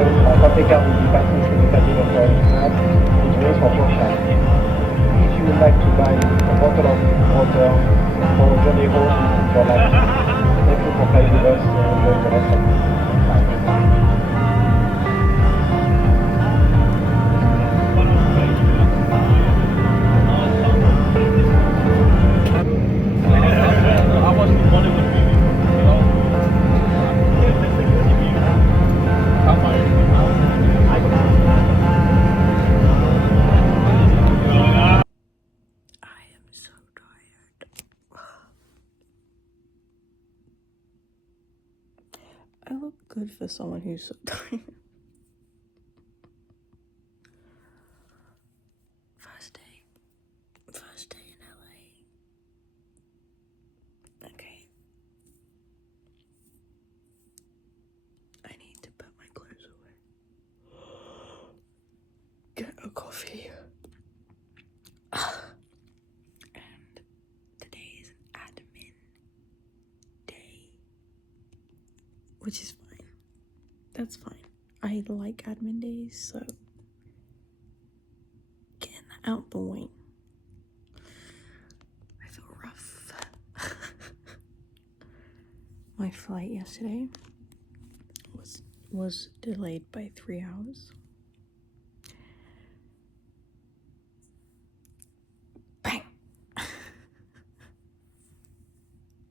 Paprika will be passing through the cabin of our snack, which goes for portion. If you would like to buy a bottle of water for a journey home for lunch, thank you for flying with us and enjoy the rest of the flight. I look good for someone who's so tired. First day in LA. Okay. I need to put my clothes away. Get a coffee. And today is an admin day. Which is fine. That's fine. I like admin days, so getting that out the way. I feel rough. My flight yesterday was delayed by 3 hours. Bang!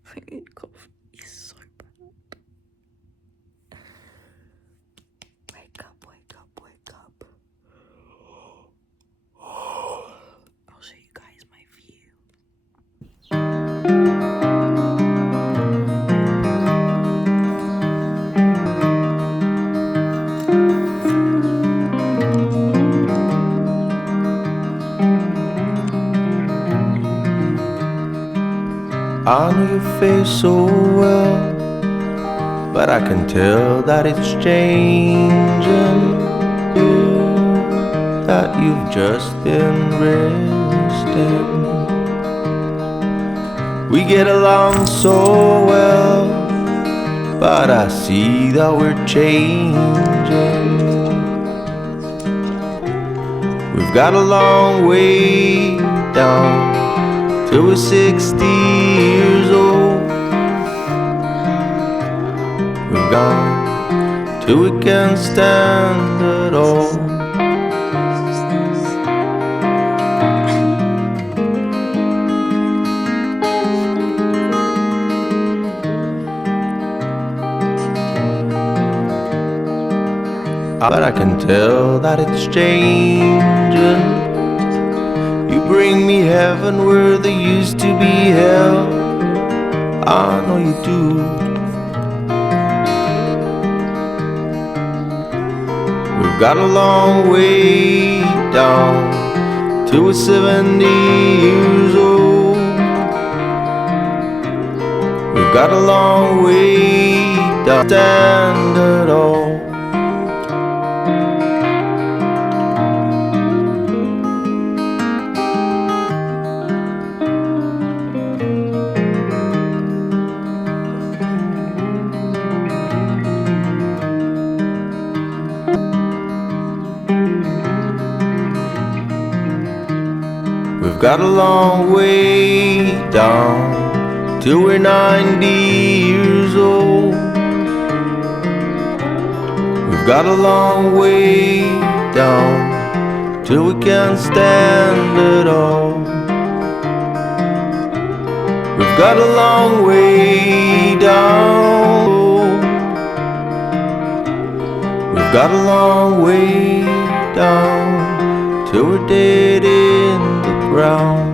My cough is so bad. Wake up, wake up, wake up. I'll show you guys my view. I know your face so well, but I can tell that it's changing. That you've just been resting. We get along so well, but I see that we're changing. We've got a long way down till we're 60 years old. We've gone till we can't stand at all. But I can tell that it's changing. You bring me heaven where there used to be hell. I know you do. We've got a long way down till we're 70 years old. We've got a long way down to stand at all. We've got a long way down till we're 90 years old. We've got a long way down till we can't stand at all. We've got a long way down. We've got a long way down till we're dead in the ground.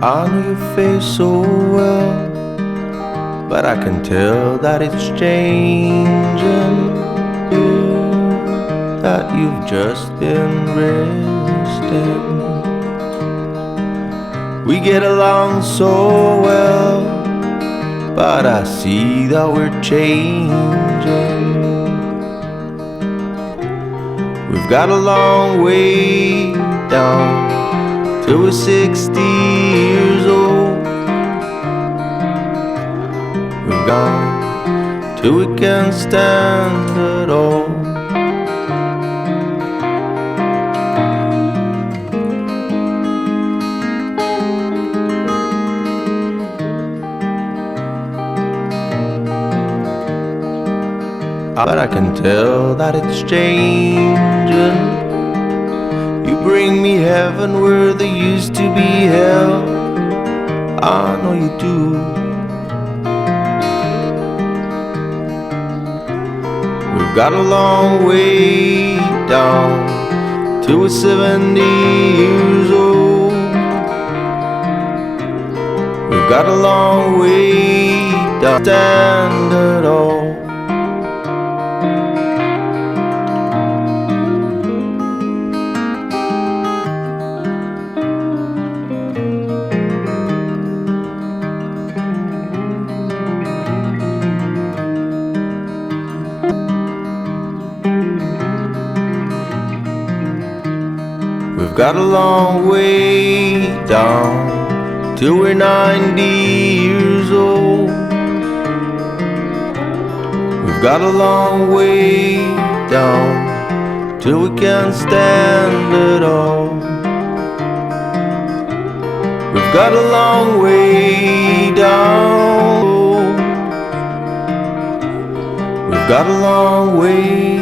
I know your face so well, but I can tell that it's changing. That you've just been resting. We get along so well, but I see that we're changing. We've got a long way down till we're 60 years old. We've gone till we can't stand at all. But I can tell that it's changing. You bring me heaven where there used to be hell. I know you do. We've got a long way down till we're 70 years old. We've got a long way down to stand at all. We've got a long way down till we're 90 years old. We've got a long way down till we can't stand at all. We've got a long way down. We've got a long way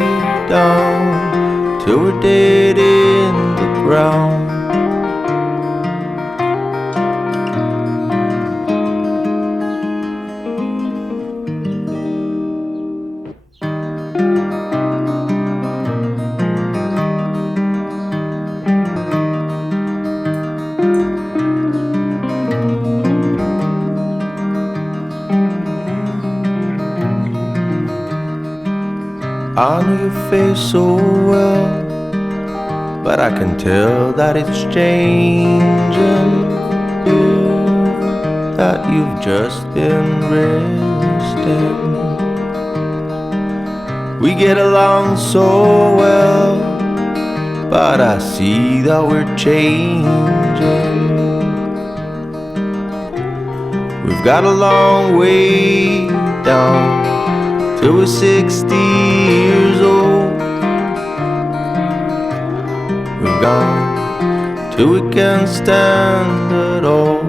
down till we're dead in the ground. I know your face so well, but I can tell that it's changing. That you've just been resting. We get along so well, but I see that we're changing. We've got a long way down till we're 60 years old. We've gone till we can't stand at all.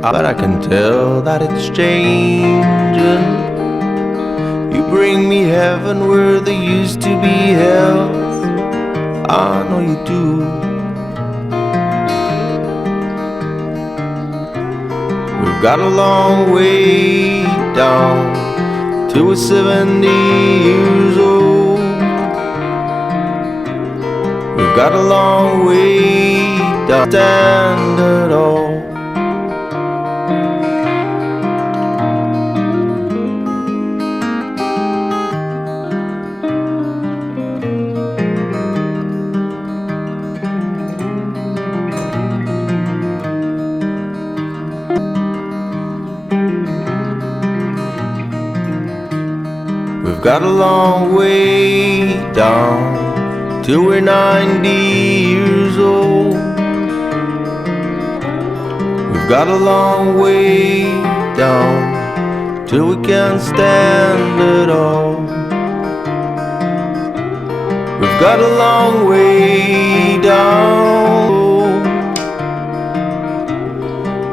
But I can tell that it's changing. You bring me heaven where there used to be hell. I know you do. We've got a long way down till we're 70 years old. We've got a long way down to stand at all. We've got a long way down till we're 90 years old. We've got a long way down till we can't stand at all. We've got a long way down.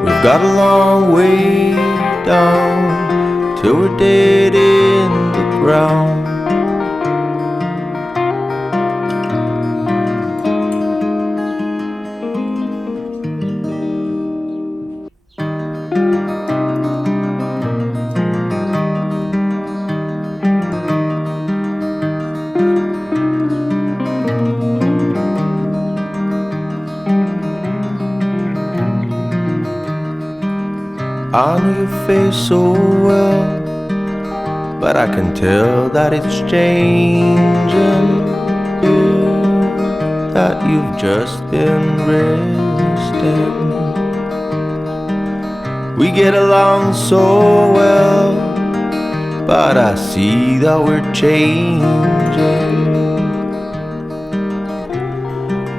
We've got a long way down till we're dead in the ground. I know your face so well, but I can tell that it's changing. That you've just been resting. We get along so well, but I see that we're changing.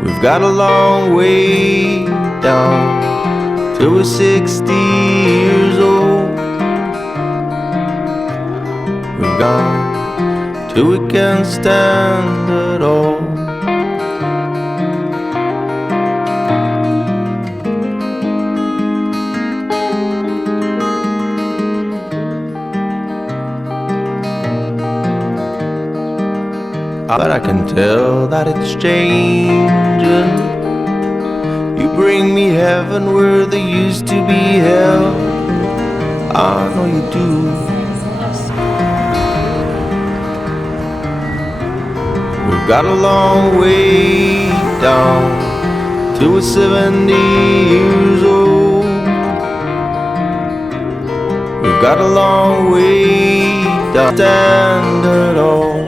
We've got a long way down till we're 60 years old. We've gone till we can't stand at all. But I can tell that it's changing. You bring me heaven where there used to be hell. I know you do. We've got a long way down till we're 70 years old. We've got a long way down to stand at all.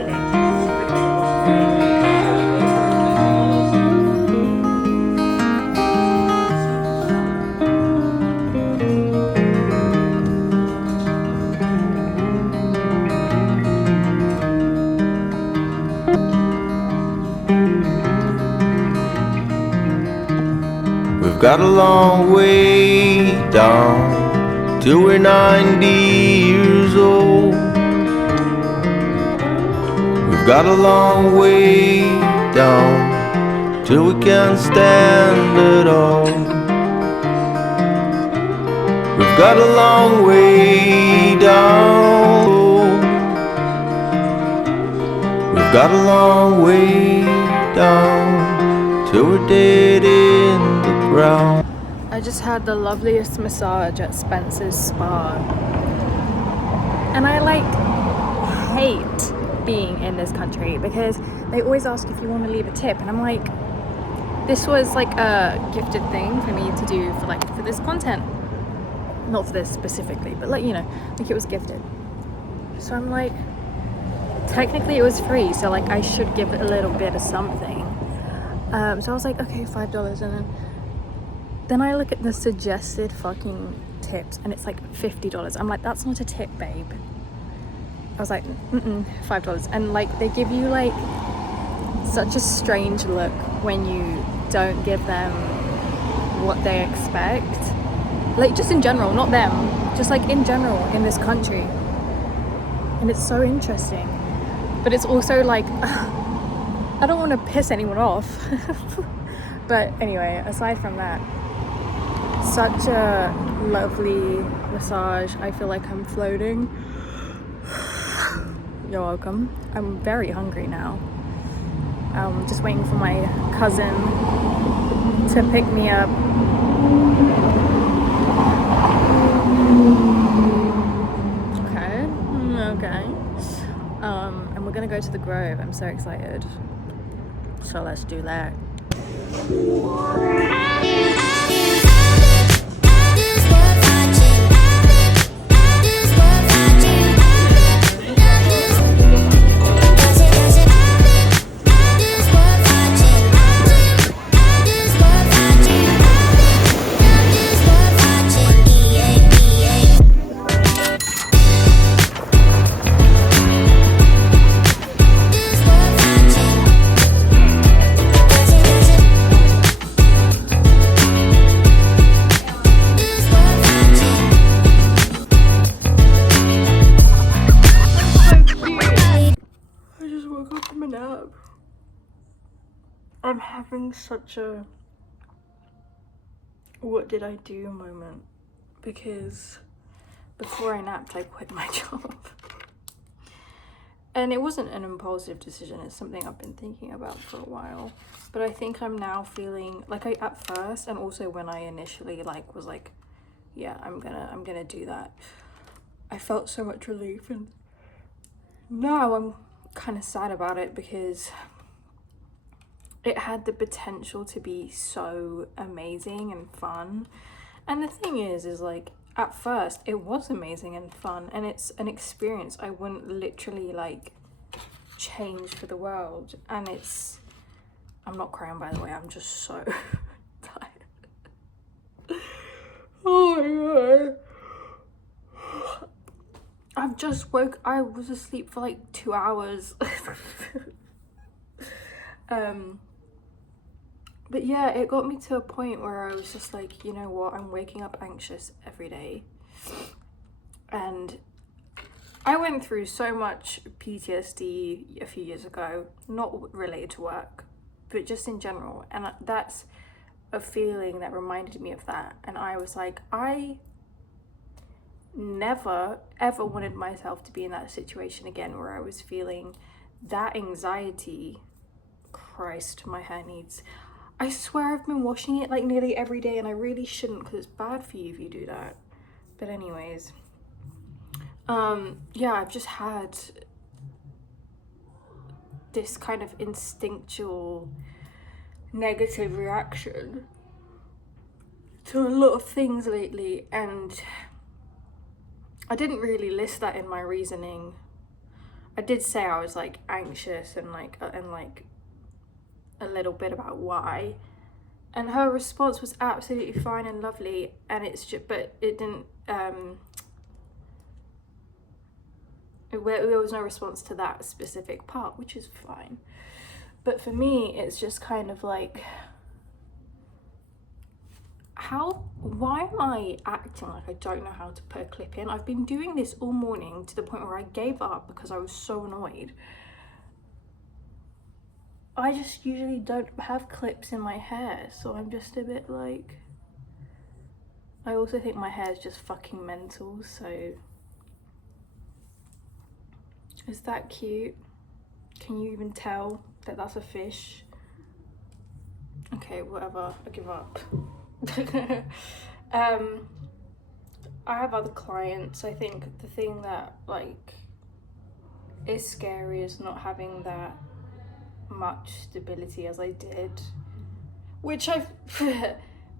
We've got a long way down till we're 90 years old. We've got a long way down till we can't stand at all. We've got a long way down. We've got a long way down till we're dead in the ground. I just had the loveliest massage at Spencer's spa, and I hate being in this country because they always ask if you want to leave a tip, and I'm like, this was like a gifted thing for me to do for this content, not for this specifically, but like it was gifted. So I'm like, technically it was free, so like I should give it a little bit of something. So I was like, okay, $5, and then I look at the suggested fucking tips and it's like $50. I'm like, that's not a tip, babe. I was like, $5. And like they give you like such a strange look when you don't give them what they expect. Like just in general, not them, just like in general in this country. And it's so interesting. But it's also like, I don't want to piss anyone off. But anyway, aside from that, such a lovely massage. I feel like I'm floating. You're welcome. I'm very hungry now. Just waiting for my cousin to pick me up. Okay. And we're gonna go to the Grove. I'm so excited. So let's do that. I'm having such a what did I do moment, because before I napped I quit my job. And it wasn't an impulsive decision, it's something I've been thinking about for a while. But I think I'm now feeling like at first, and also when I initially was like, yeah, I'm gonna do that, I felt so much relief, and now I'm kind of sad about it because it had the potential to be so amazing and fun. And the thing is like, at first it was amazing and fun, and it's an experience I wouldn't literally like change for the world. And it's, I'm not crying by the way, I'm just so tired. Oh my god, I've just I was asleep for like 2 hours. But yeah, it got me to a point where I was just like, you know what, I'm waking up anxious every day. And I went through so much PTSD a few years ago, not related to work, but just in general. And that's a feeling that reminded me of that. And I was like, I never ever wanted myself to be in that situation again where I was feeling that anxiety. Christ, my hair needs, I swear I've been washing it like nearly every day, and I really shouldn't because it's bad for you if you do that. But anyways, yeah, I've just had this kind of instinctual negative reaction to a lot of things lately, and I didn't really list that in my reasoning. I did say I was like anxious and like a little bit about why, and her response was absolutely fine and lovely, and it's just, but it didn't there was no response to that specific part, which is fine. But for me, it's just kind of like, why am I acting like I don't know how to put a clip in? I've been doing this all morning to the point where I gave up because I was so annoyed. I just usually don't have clips in my hair, so I'm just a bit like, I also think my hair is just fucking mental, so. Is that cute? Can you even tell that that's a fish? Okay, whatever, I give up. I have other clients. I think the thing that like is scary is not having that much stability as I did, which I've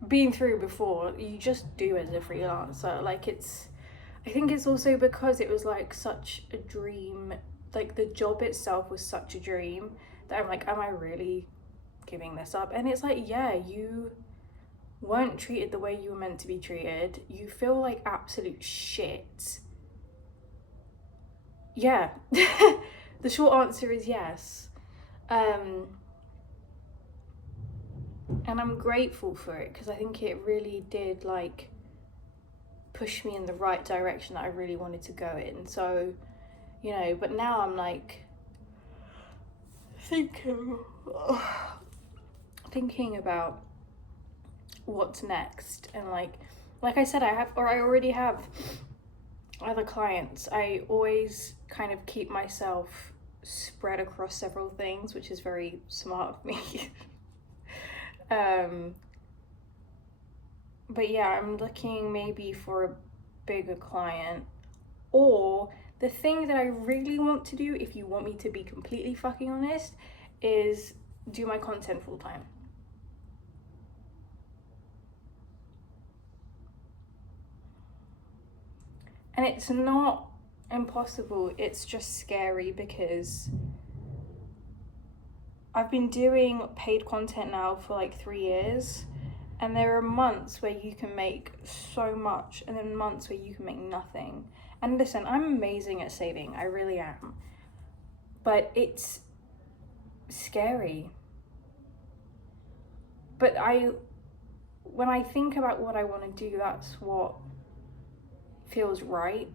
been through before. You just do as a freelancer. Like I think it's also because it was like such a dream, like the job itself was such a dream that I'm like, am I really giving this up? And it's like, yeah, you weren't treated the way you were meant to be treated. You feel like absolute shit. Yeah. The short answer is yes. And I'm grateful for it because I think it really did like push me in the right direction that I really wanted to go in. So, you know, but now I'm like thinking about what's next, and like I said, I already have other clients. I always kind of keep myself spread across several things, which is very smart of me. But yeah, I'm looking maybe for a bigger client, or the thing that I really want to do, if you want me to be completely fucking honest, is do my content full time. And it's not impossible, it's just scary because I've been doing paid content now for like 3 years, and there are months where you can make so much and then months where you can make nothing. And listen, I'm amazing at saving, I really am, but it's scary. But when I think about what I want to do, that's what feels right.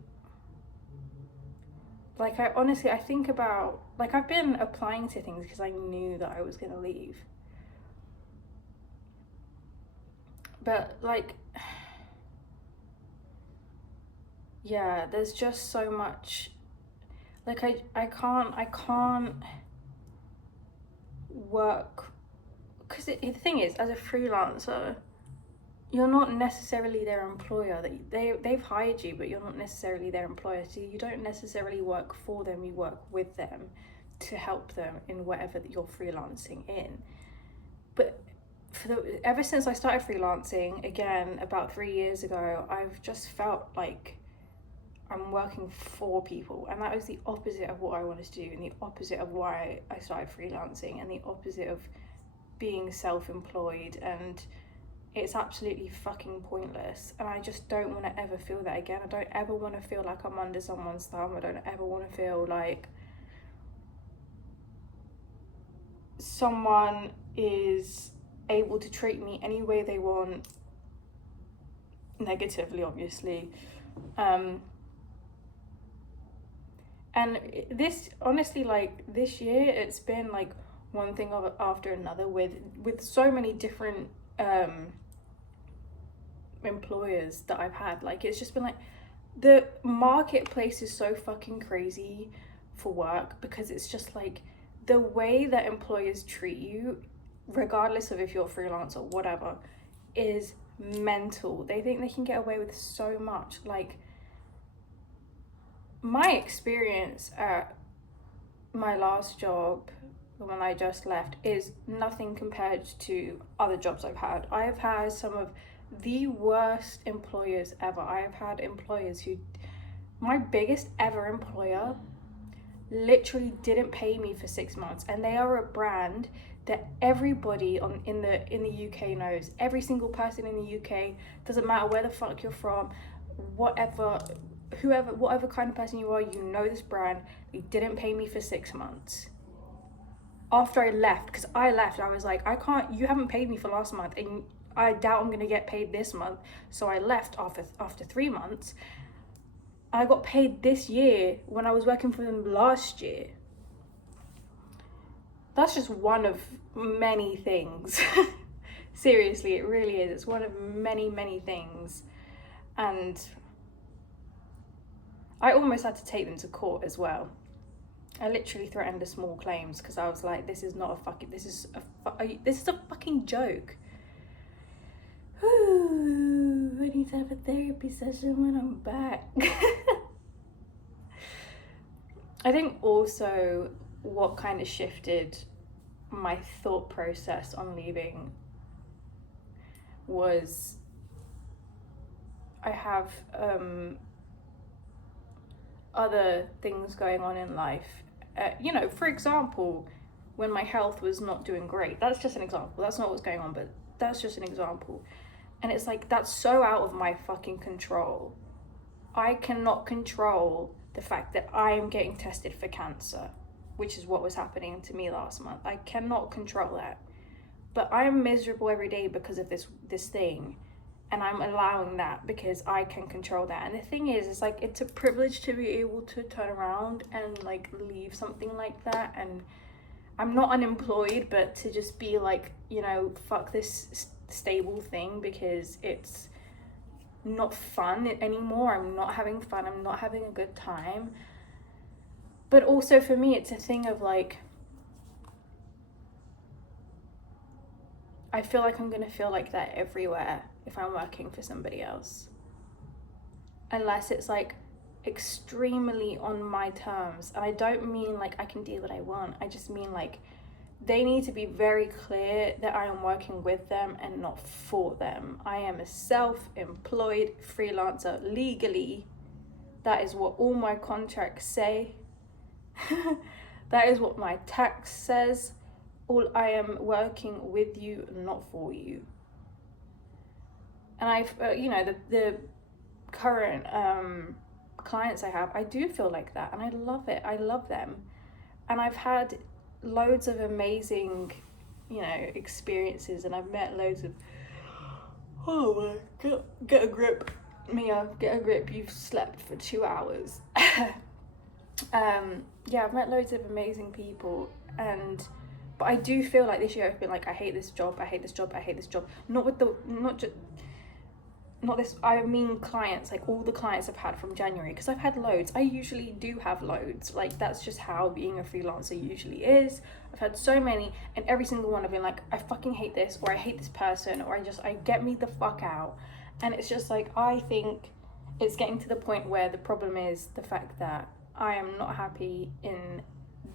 Like I think about, like I've been applying to things because I knew that I was gonna leave. But like, yeah, there's just so much, like I can't work, because the thing is, as a freelancer, you're not necessarily their employer. They've hired you, but you're not necessarily their employer, so you don't necessarily work for them, you work with them to help them in whatever that you're freelancing in. But ever since I started freelancing again about 3 years ago, I've just felt like I'm working for people, and that was the opposite of what I wanted to do, and the opposite of why I started freelancing, and the opposite of being self-employed. And it's absolutely fucking pointless, and I just don't want to ever feel that again. I don't ever want to feel like I'm under someone's thumb. I don't ever want to feel like someone is able to treat me any way they want, negatively obviously. And this, honestly, like this year, it's been like one thing after another with so many different employers that I've had. Like, it's just been like, the marketplace is so fucking crazy for work, because it's just like the way that employers treat you, regardless of if you're freelance or whatever, is mental. They think they can get away with so much. Like, my experience at my last job, the one I just left, is nothing compared to other jobs I've had. I have had some of the worst employers ever. I have had employers who, my biggest ever employer literally didn't pay me for 6 months, and they are a brand that everybody in the UK knows. Every single person in the UK, doesn't matter where the fuck you're from, whatever kind of person you are, you know this brand. They didn't pay me for 6 months. After I left, because I left, I was like, you haven't paid me for last month, and I doubt I'm gonna get paid this month. So I left after 3 months. I got paid this year when I was working for them last year. That's just one of many things. Seriously, it really is. It's one of many, many things. And I almost had to take them to court as well. I literally threatened a small claims, because I was like, this is a fucking joke. I need to have a therapy session when I'm back. I think also what kind of shifted my thought process on leaving was, I have other things going on in life. For example, when my health was not doing great. That's just an example. That's not what's going on, but that's just an example. And it's like, that's so out of my fucking control. I cannot control the fact that I am getting tested for cancer, which is what was happening to me last month. I cannot control that. But I am miserable every day because of this thing. And I'm allowing that because I can control that. And the thing is, it's like, it's a privilege to be able to turn around and like leave something like that. And I'm not unemployed, but to just be like, fuck this stable thing, because it's not fun anymore. I'm not having fun. I'm not having a good time. But also for me, it's a thing of like, I feel like I'm gonna feel like that everywhere if I'm working for somebody else, unless it's like extremely on my terms. And I don't mean like I can do what I want. I just mean like, they need to be very clear that I am working with them and not for them. I am a self-employed freelancer legally. That is what all my contracts say. That is what my tax says. I am working with you, not for you. And I've, the current clients I have, I do feel like that, and I love it. I love them. And I've had loads of amazing, experiences, and I've met loads of, oh my God, get a grip, Mia, get a grip, you've slept for 2 hours. I've met loads of amazing people, but I do feel like this year I've been like, I hate this job, I hate this job, I hate this job. I mean clients, like all the clients I've had from January, because I've had loads. I usually do have loads. Like, that's just how being a freelancer usually is. I've had so many, and every single one I've been like, I fucking hate this, or I hate this person, or I get me the fuck out. And it's just like, I think it's getting to the point where the problem is the fact that I am not happy in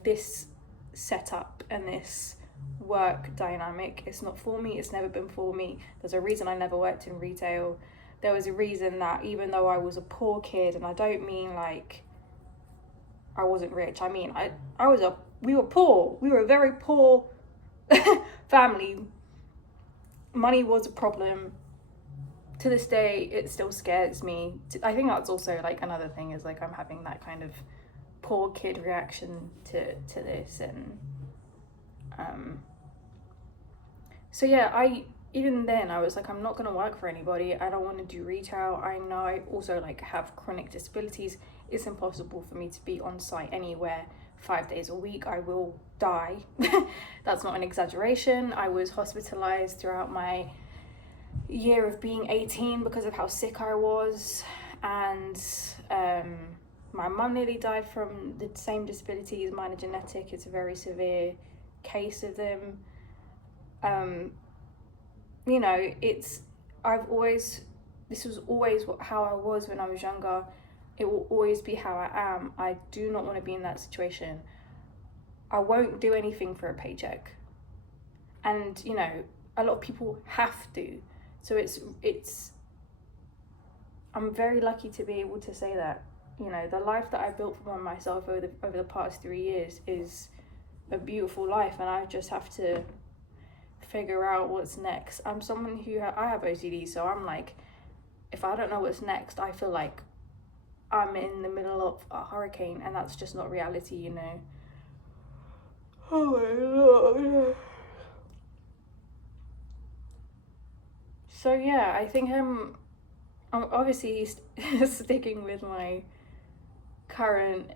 this setup and this work dynamic. It's not for me. It's never been for me. There's a reason I never worked in retail. There was a reason that even though I was a poor kid, and I don't mean like I wasn't rich, I mean we were poor. We were a very poor family. Money was a problem. To this day, it still scares me. I think that's also like another thing, is like I'm having that kind of poor kid reaction to this. And so yeah, even then I was like, I'm not gonna work for anybody. I don't want to do retail. I know I also like have chronic disabilities. It's impossible for me to be on site anywhere 5 days a week. I will die. That's not an exaggeration. I was hospitalized throughout my year of being 18 because of how sick I was, and my mum nearly died from the same disabilities. Mine are genetic. It's a very severe case of them. You know, this was always how I was when I was younger. It will always be how I am. I do not want to be in that situation. I won't do anything for a paycheck. And, you know, a lot of people have to. So I'm very lucky to be able to say that. You know, the life that I built for myself over the past 3 years is a beautiful life, and I just have to figure out what's next. I'm someone who I have OCD, so I'm like, if I don't know what's next, I feel like I'm in the middle of a hurricane, and that's just not reality, you know. Oh my God. So yeah, I think I'm obviously sticking with my current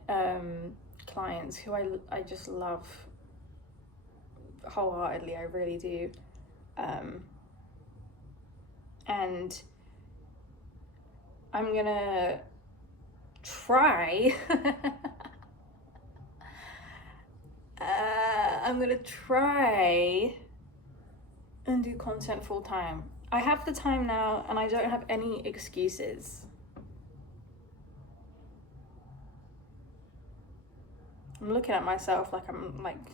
clients, who I just love wholeheartedly. I really do. And I'm gonna try and do content full time. I have the time now, and I don't have any excuses. I'm looking at myself like I'm like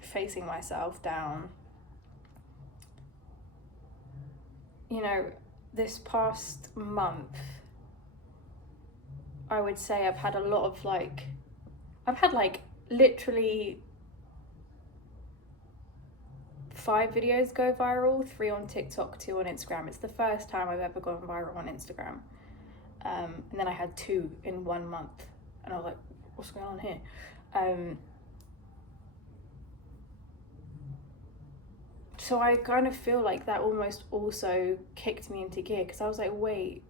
facing myself down. You know, this past month, I would say I've had literally 5 videos go viral, 3 on TikTok, 2 on Instagram. It's the first time I've ever gone viral on Instagram. And then I had 2 in 1 month, and I was like, what's going on here? So I kind of feel like that almost also kicked me into gear, because I was like, wait,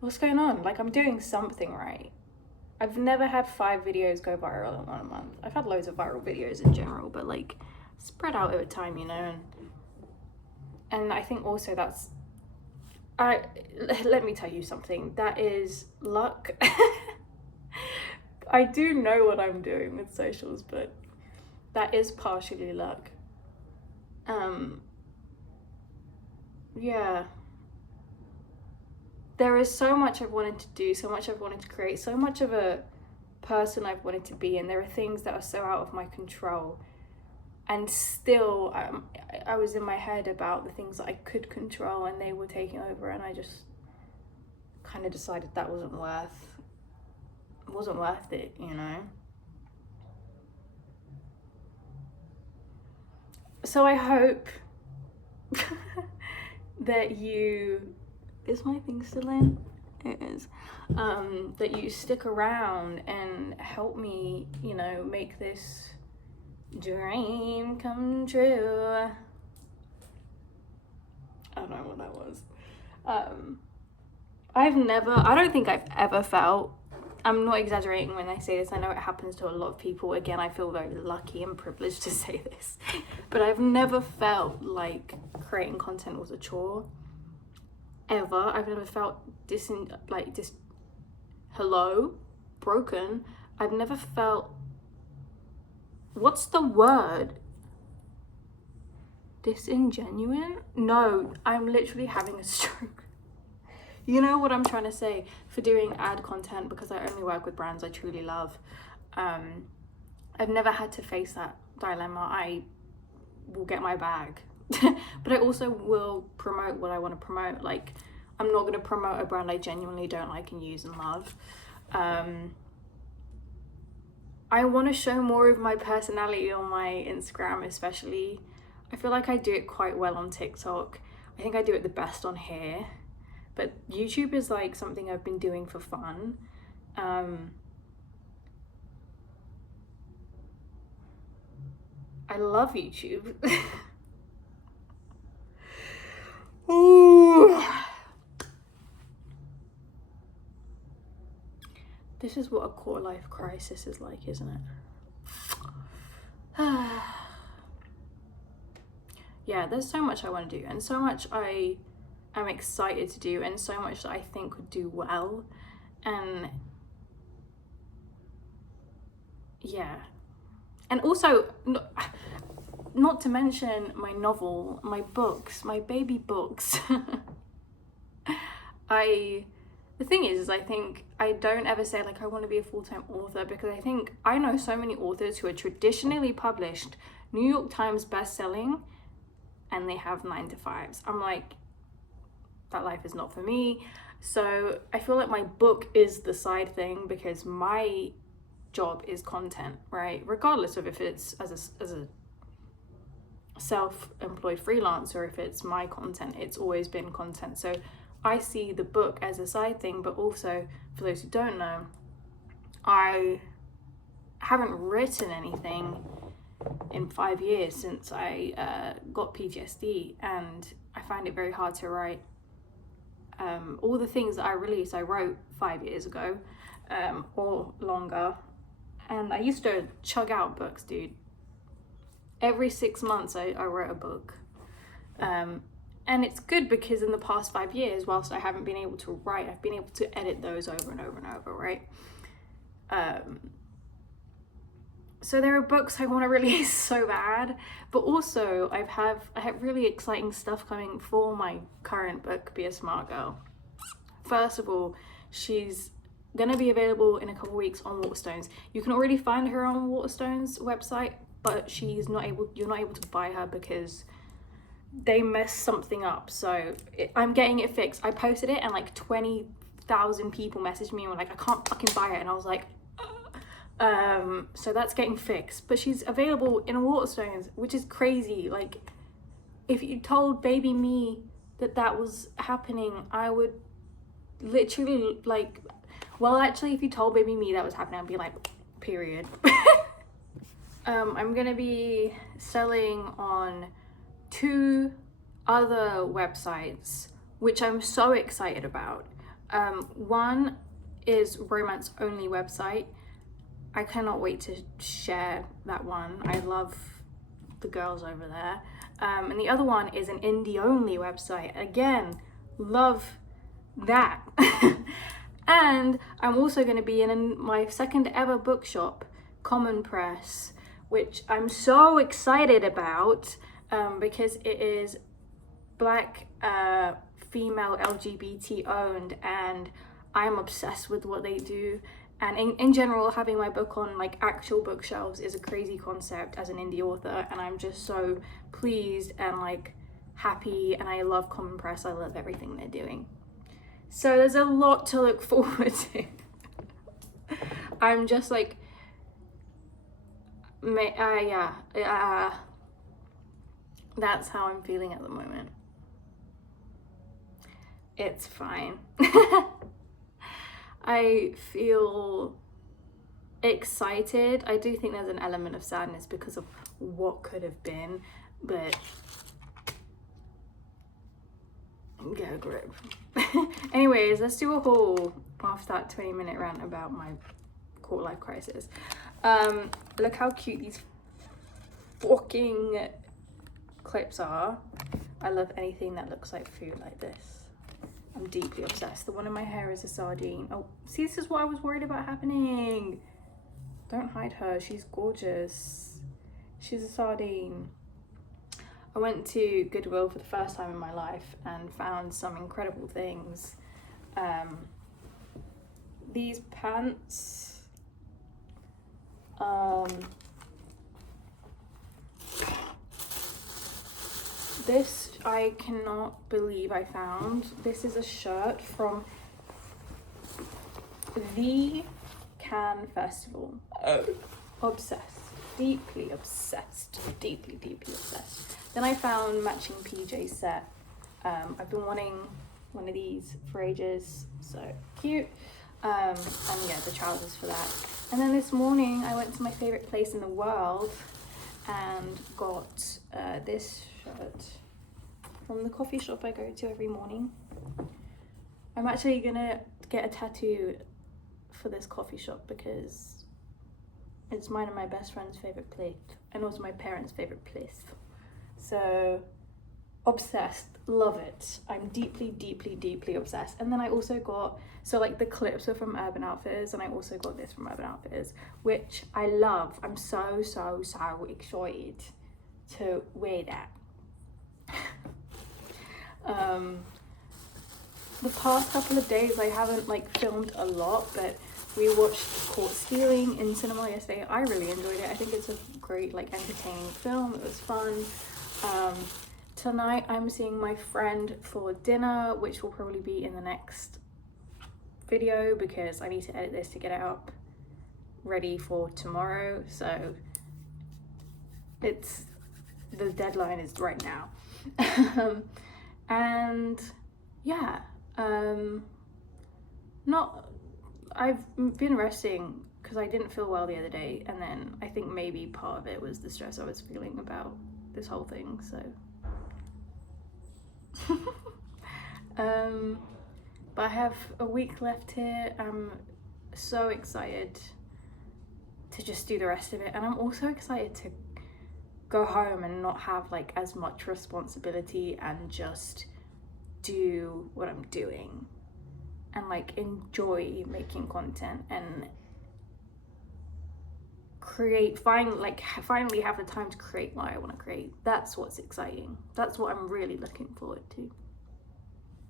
what's going on? Like, I'm doing something right. I've never had 5 videos go viral in 1 month. I've had loads of viral videos in general, but like spread out over time, you know. And I think also let me tell you something, that is luck. I do know what I'm doing with socials, but that is partially luck. Yeah. There is so much I've wanted to do, so much I've wanted to create, so much of a person I've wanted to be, and there are things that are so out of my control. And still, I was in my head about the things that I could control, and they were taking over, and I just kind of decided that wasn't worth it, you know. So I hope that is my thing still in? It is. That you stick around and help me, you know, make this dream come true. I don't know what that was. I don't think I've ever felt, I'm not exaggerating when I say this, I know it happens to a lot of people. Again, I feel very lucky and privileged to say this, but I've never felt like creating content was a chore. Ever. I've never felt broken. I've never felt, what's the word? Disingenuine? No, I'm literally having a stroke. You know what I'm trying to say, for doing ad content, because I only work with brands I truly love. I've never had to face that dilemma. I will get my bag. But I also will promote what I want to promote. Like, I'm not going to promote a brand I genuinely don't like and use and love. I want to show more of my personality on my Instagram, especially. I feel like I do it quite well on TikTok. I think I do it the best on here. But YouTube is like something I've been doing for fun. I love YouTube. Ooh. This is what a quarter life crisis is like, isn't it? Yeah, there's so much I want to do, and so much I am excited to do, and so much that I think would do well. And yeah, and also not to mention my novel, my books, my baby books. The thing is I think I don't ever say like I want to be a full-time author, because I think I know so many authors who are traditionally published, New York Times best-selling, and they have 9-to-5s. I'm like, that life is not for me. So I feel like my book is the side thing, because my job is content, right? Regardless of if it's as a self-employed freelance or if it's my content, it's always been content. So I see the book as a side thing. But also, for those who don't know, I haven't written anything in 5 years since I got PTSD, and I find it very hard to write. All the things that I released, I wrote 5 years ago, or longer. And I used to chug out books, dude. Every 6 months I wrote a book. And it's good because in the past 5 years, whilst I haven't been able to write, I've been able to edit those over and over and over, right? So there are books I want to release so bad, but also I have really exciting stuff coming for my current book, Be a Smart Girl. First of all, she's gonna be available in a couple of weeks on Waterstones. You can already find her on Waterstones website, but you're not able to buy her because they messed something up. So I'm getting it fixed. I posted it and like 20,000 people messaged me and were like, I can't fucking buy it. And I was like, so that's getting fixed. But she's available in Waterstones, which is crazy. Like, if you told baby me that was happening, I would literally like, well, actually, if you told baby me that was happening, I'd be like, period. I'm gonna be selling on 2 other websites, which I'm so excited about. One is romance only website. I cannot wait to share that one. I love the girls over there. And the other one is an indie only website. Again, love that. And I'm also going to be in my second ever bookshop, Common Press, which I'm so excited about. Because it is Black, female, LGBT owned, and I'm obsessed with what they do. And in general, having my book on like actual bookshelves is a crazy concept as an indie author, and I'm just so pleased and like happy, and I love Common Press. I love everything they're doing. So there's a lot to look forward to. I'm just like, that's how I'm feeling at the moment. It's fine. I feel excited. I do think there's an element of sadness because of what could have been, but get a grip. Anyways, let's do a haul after that 20-minute rant about my quarter life crisis. Look how cute these fucking clips are. I love anything that looks like food like this. I'm deeply obsessed. The one in my hair is a sardine. Oh, see, this is what I was worried about happening. Don't hide her. She's gorgeous. She's a sardine. I went to Goodwill for the first time in my life and found some incredible things. These pants, This I cannot believe I found. This is a shirt from the Cannes Festival. Oh, obsessed. Deeply obsessed. Deeply obsessed. Then I found matching PJ set. I've been wanting one of these for ages. So cute. And yeah, the trousers for that. And then this morning I went to my favorite place in the world and got this shirt from the coffee shop I go to every morning. I'm actually gonna get a tattoo for this coffee shop because it's mine and my best friend's favorite place and also my parents' favorite place. So obsessed, love it. I'm deeply obsessed. And then I also got, so like the clips are from Urban Outfitters and I also got this from Urban Outfitters, which I love. I'm so excited to wear that. The past couple of days I haven't like filmed a lot, but we watched Caught Stealing in cinema yesterday. I really enjoyed it. I think it's a great like entertaining film. It was fun. Tonight I'm seeing my friend for dinner, which will probably be in the next video because I need to edit this to get it up ready for tomorrow. So it's, the deadline is right now. And yeah, I've been resting because I didn't feel well the other day, and then I think maybe part of it was the stress I was feeling about this whole thing, so but I have a week left here. I'm so excited to just do the rest of it, and I'm also excited to go home and not have like as much responsibility and just do what I'm doing and like enjoy making content and create, finally have the time to create what I want to create. That's what's exciting. That's what I'm really looking forward to.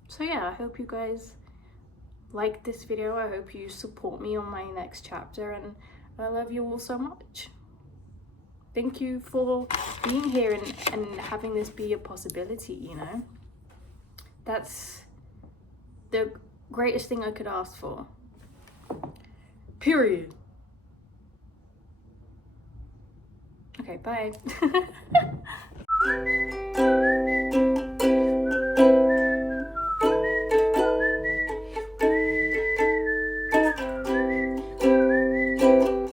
So yeah, I hope you guys like this video. I hope you support me on my next chapter, and I love you all so much. Thank you for being here and having this be a possibility, you know? That's the greatest thing I could ask for. Period. Okay, bye.